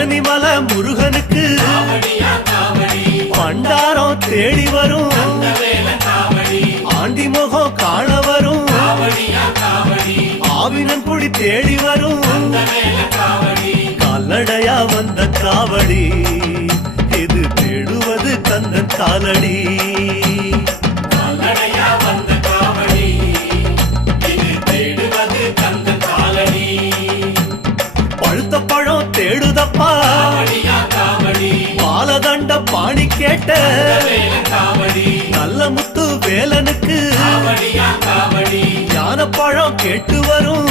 பழனிமல முருகனுக்கு பண்டாரம் தேடி வரும் ஆண்டி முகம் காண வரும் ஆவினன் குடி தேடி வரும் கால்நடையா வந்த காவடி இது தேடுவது கந்தன் காலடி பழுத்த பழம் தேடுதப்பா பாலதண்ட பாணி கேட்ட நல்ல முத்து வேலனுக்கு ஞான பழம் கேட்டு வரும்